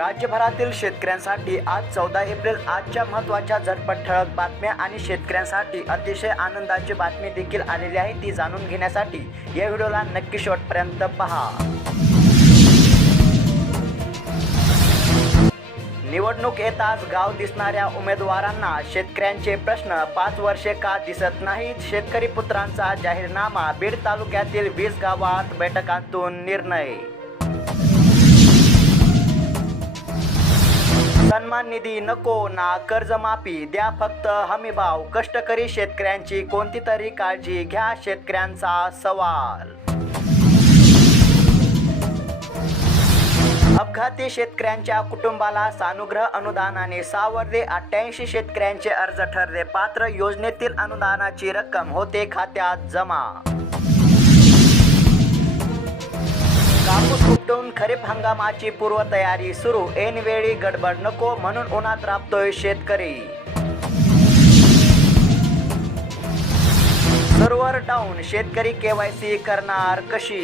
राज्यभरातील शेतकऱ्यांसाठी आज चौदा एप्रिल आजच्या महत्त्वाच्या झटपट ठळक बातम्या आणि शेतकऱ्यांसाठी अतिशय आनंदाची बातमी देखील आलेली आहे. ती जाणून घेण्यासाठी या व्हिडिओला नक्की शेवटपर्यंत पहा. निवडणूक येताच गाव दिसणाऱ्या उमेदवारांना शेतकऱ्यांचे प्रश्न पाच वर्षे का दिसत नाहीत? शेतकरी पुत्रांचा जाहीरनामा बीड तालुक्यातील वीस गावात बैठकांतून निर्णय सन्मान निधी नको ना कर्जमाफी द्या फक्त हमीभाव कष्टकरी शेतकऱ्यांची कोणती तरी काळजी घ्या शेतकऱ्यांचा सवाल. अपघाती शेतकऱ्यांच्या कुटुंबाला सानुग्रह अनुदानाने सावरले अठ्ठ्याऐंशी शेतकऱ्यांचे अर्ज ठरले. पात्र योजनेतील अनुदानाची रक्कम होते खात्यात जमा. कापूस उपटून खरीप हंगामाची पूर्वतयारी सुरू. ऐनवेळी गडबड नको म्हणून उन्हात राबतोय शेतकरी. सर्व्हर डाऊन शेतकरी केवायसी करणार कशी?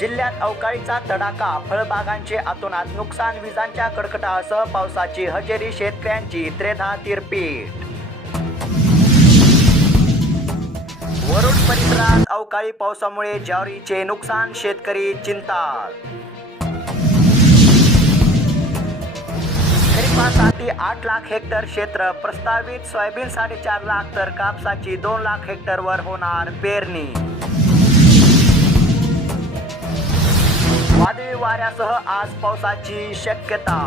जिल्ह्यात अवकाळीचा तडाखा फळबागांचे अतोनात नुकसान विजांच्या कडकटासह पावसाची हजेरी शेतकऱ्यांची त्रेधा तिरपीट वरुड परिसरात अवकाळी पावसामुळे ज्वारीचे नुकसान शेतकरी चिंतात खरीपासाठी आठ लाख हेक्टर क्षेत्र प्रस्तावित सोयाबीन साडेचार लाख तर कापसाची दोन लाख हेक्टरवर होणार पेरणी. वादळी वाऱ्यासह आज पावसाची शक्यता.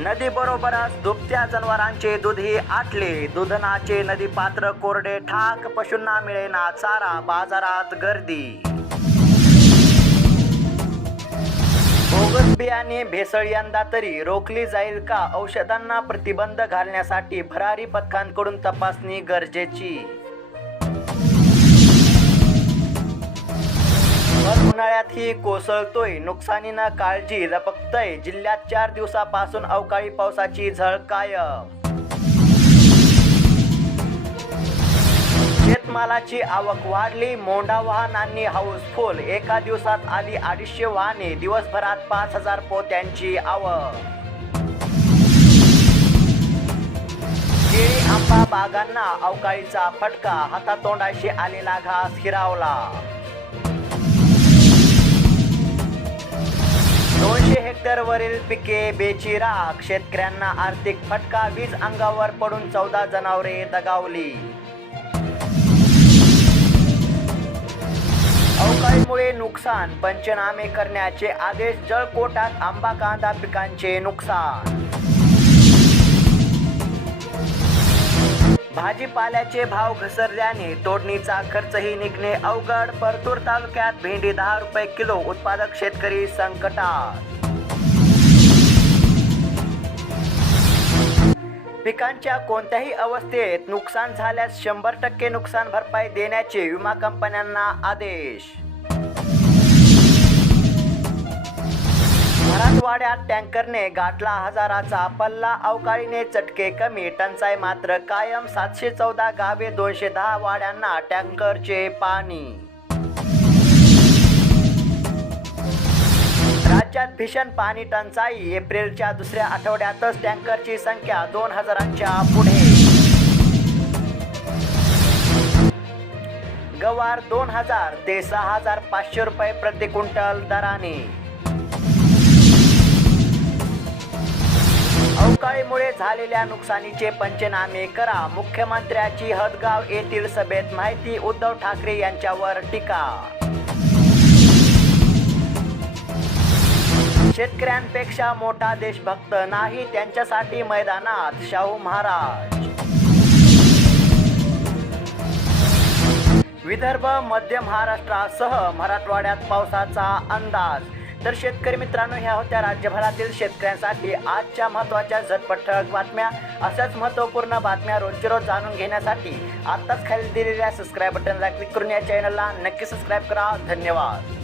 नदी बरोबरच दुभत्या जनावरांचे दूधही आटले. दुधनाचे नदी पात्र कोरडे ठाक पशूंना मिळेना चारा बाजारात गर्दी. बोगस बियाणे भेसळ यंदा तरी रोखली जाईल का? औषधांना प्रतिबंध घालण्यासाठी भरारी पथकांकडून तपासणी गरजेची. उन्हाळ्यातही कोसळतोय. नुकसानीनं काळजी लपकतय. जिल्ह्यात चार दिवसापासून अवकाळी पावसाची झळ कायम. शेतमालाची आवक वाढली. मोंडा वाहनांनी हाऊसफुल. एका दिवसात आली अडीचशे वाहने. दिवसभरात पाच हजार पोत्यांची आवक. केळी आंबा बागांना अवकाळीचा फटका. हातातोंडाशी आलेला घास हिरावला. हेक्टरवरील पिके बेचिराग शेतकऱ्यांना आर्थिक फटका वीज अंगावर पडून चौदा जनावरे दगावली. अवकाळीमुळे नुकसान पंचनामे करण्याचे आदेश जळकोटात आंबा कांदा पिकांचे नुकसान. भाजीपाल्याचे भाव घसरल्याने तोडणीचा खर्चही निघणे अवघड. परतूर तालुक्यात भेंडी दहा रुपये किलो उत्पादक शेतकरी संकटात. पिकांच्या कोणत्याही अवस्थेत नुकसान झाल्यास शंभर टक्के नुकसान भरपाई देण्याचे विमा कंपन्यांना आदेश. मराठवाड्यात टँकरने गाठला हजाराचा पल्ला अवकाळीने चटके कमी टंचाई मात्र कायम. सातशे चौदा गावे दोनशे दहा वाड्यांना टँकरचे पाणी राज्यात भीषण पाणी टंचाई. एप्रिलच्या दुसऱ्या आठवड्यातच टँकरची संख्या दोन हजारांच्या पुढे. गवार दोन हजार ते सहा हजार पाचशे रुपये प्रति क्विंटल दराने. अवकाळीमुळे झालेल्या नुकसानीचे पंचनामे करा. मुख्यमंत्र्याची हदगाव येथील सभेत माहिती उद्धव ठाकरे यांच्यावर टीका. शेतकऱ्यांपेक्षा मोठा देशभक्त नाही त्यांच्यासाठी मैदानात शाहू महाराज. विदर्भ मध्य महाराष्ट्रासह मराठवाड्यात पावसाचा अंदाज. तर शेतकरी मित्रांनो ह्या होत्या राज्यभरातील शेतकऱ्यांसाठी आजच्या महत्त्वाच्या झटपट ठळक बातम्या. अशाच महत्त्वपूर्ण बातम्या रोजचे रोज जाणून घेण्यासाठी आत्ताच खाली दिलेल्या सबस्क्राईब बटनला क्लिक करून या चॅनलला नक्की सबस्क्राईब करा. धन्यवाद.